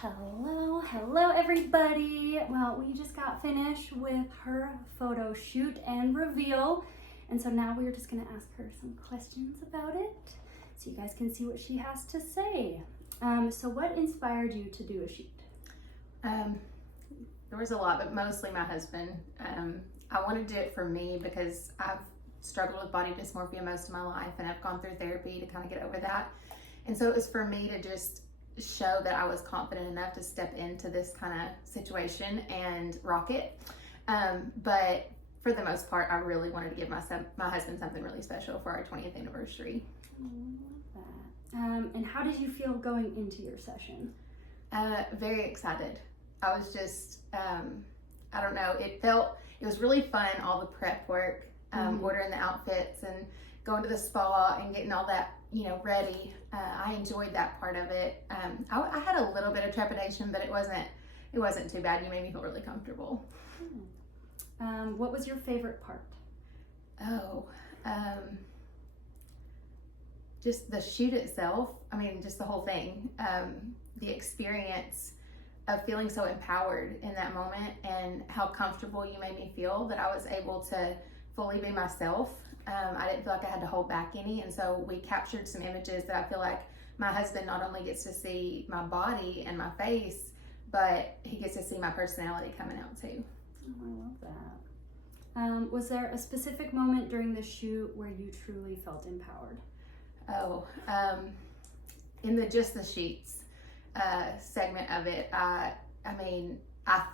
Hello everybody. Well, we just got finished with her photo shoot and reveal, and so now we're just gonna ask her some questions about it so you guys can see what she has to say. So what inspired you to do a shoot? There was a lot, but mostly my husband. I wanted to do it for me because I've struggled with body dysmorphia most of my life, and I've gone through therapy to kind of get over that. And so it was for me to just show that I was confident enough to step into this kind of situation and rock it. But for the most part, I really wanted to give my husband something really special for our 20th anniversary. I love that. And how did you feel going into your session? Very excited. I was just, I don't know, it was really fun, all the prep work, ordering the outfits and going to the spa and getting all that, ready. I enjoyed that part of it. I had a little bit of trepidation, but it wasn't too bad. You made me feel really comfortable. What was your favorite part? Just the shoot itself. I mean, just the whole thing. The experience of feeling so empowered in that moment and how comfortable you made me feel that I was able to fully be myself. I didn't feel like I had to hold back any, and so we captured some images that I feel like my husband not only gets to see my body and my face, but he gets to see my personality coming out too. Oh, I love that. Was there a specific moment during the shoot where you truly felt empowered? In the Just the Sheets segment of it, I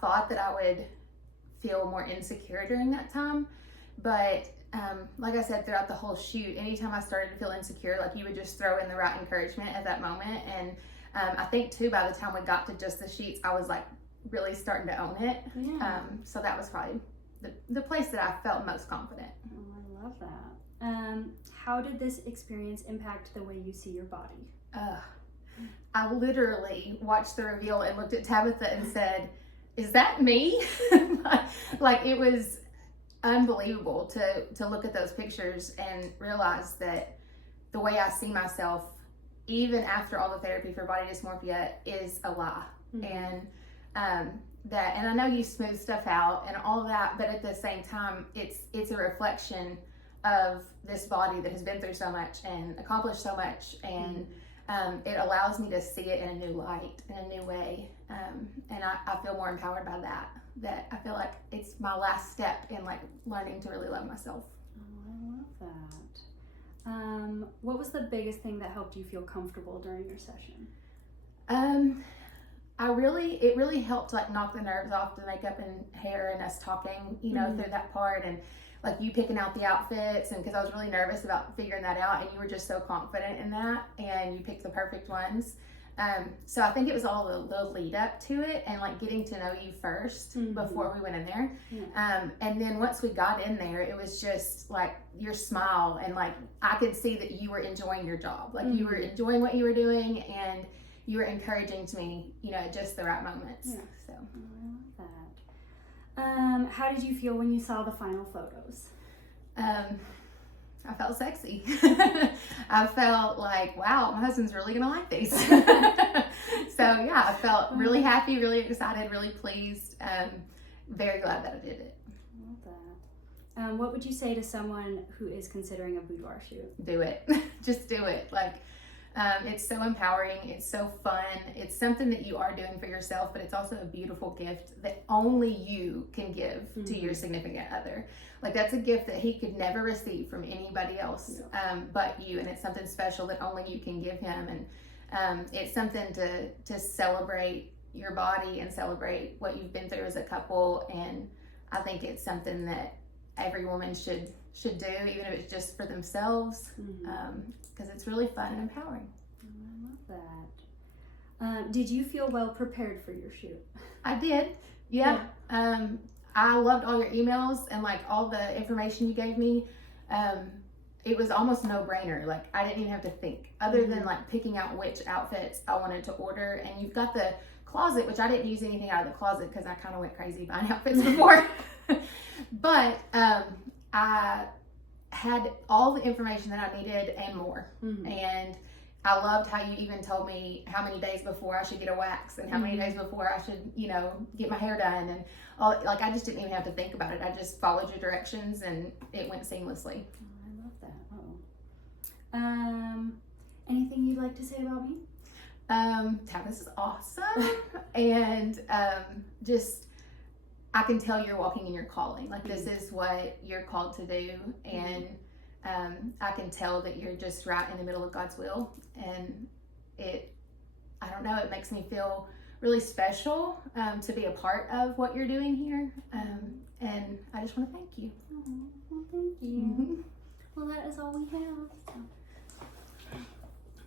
thought that I would feel more insecure during that time, but like I said, throughout the whole shoot, anytime I started to feel insecure, like you would just throw in the right encouragement at that moment. And I think too, by the time we got to Just the Sheets, I was like really starting to own it. Yeah. So that was probably the place that I felt most confident. Oh, I love that. How did this experience impact the way you see your body? I literally watched the reveal and looked at Tabitha and said, "Is that me?" Like it was unbelievable to look at those pictures and realize that the way I see myself, even after all the therapy for body dysmorphia, is a lie. Mm-hmm. And I know you smooth stuff out and all that, but at the same time, it's a reflection of this body that has been through so much and accomplished so much, and it allows me to see it in a new light, in a new way, and I feel more empowered by that I feel like it's my last step in like learning to really love myself. Oh, I love that. What was the biggest thing that helped you feel comfortable during your session? It really helped like knock the nerves off the makeup and hair and us talking, through that part, and like you picking out the outfits, and because I was really nervous about figuring that out, and you were just so confident in that, and you picked the perfect ones. So I think it was all the lead up to it and like getting to know you first before we went in there. Yeah. And then once we got in there, it was just like your smile, and like I could see that you were enjoying your job. Like you were enjoying what you were doing, and you were encouraging to me, at just the right moments. Yeah. So I love that. How did you feel when you saw the final photos? I felt sexy. I felt like, wow, my husband's really gonna like these. So yeah, I felt really happy, really excited, really pleased. Very glad that I did it. I love that. What would you say to someone who is considering a boudoir shoot? Do it. Just do it. Like, it's so empowering. It's so fun. It's something that you are doing for yourself, but it's also a beautiful gift that only you can give to your significant other. Like that's a gift that he could never receive from anybody else, but you. And it's something special that only you can give him. And it's something to celebrate your body and celebrate what you've been through as a couple. And I think it's something that every woman should do, even if it's just for themselves, because it's really fun and empowering. I love that. Did you feel well prepared for your shoot? I did, yeah. I loved all your emails and like all the information you gave me. It was almost no-brainer. Like I didn't even have to think, other than like picking out which outfits I wanted to order. And you've got the closet, which I didn't use anything out of the closet because I kind of went crazy buying outfits before. But I had all the information that I needed and more. And I loved how you even told me how many days before I should get a wax and how many days before I should, you know, get my hair done. And all, like, I just didn't even have to think about it. I just followed your directions and it went seamlessly. Oh, I love that. Anything you'd like to say about me? Tabitha is awesome. And just, I can tell you're walking in your calling. Like, this is what you're called to do. And I can tell that you're just right in the middle of God's will. And I don't know, it makes me feel really special to be a part of what you're doing here. And I just want to thank you. Oh, well, thank you. Well, that is all we have. So.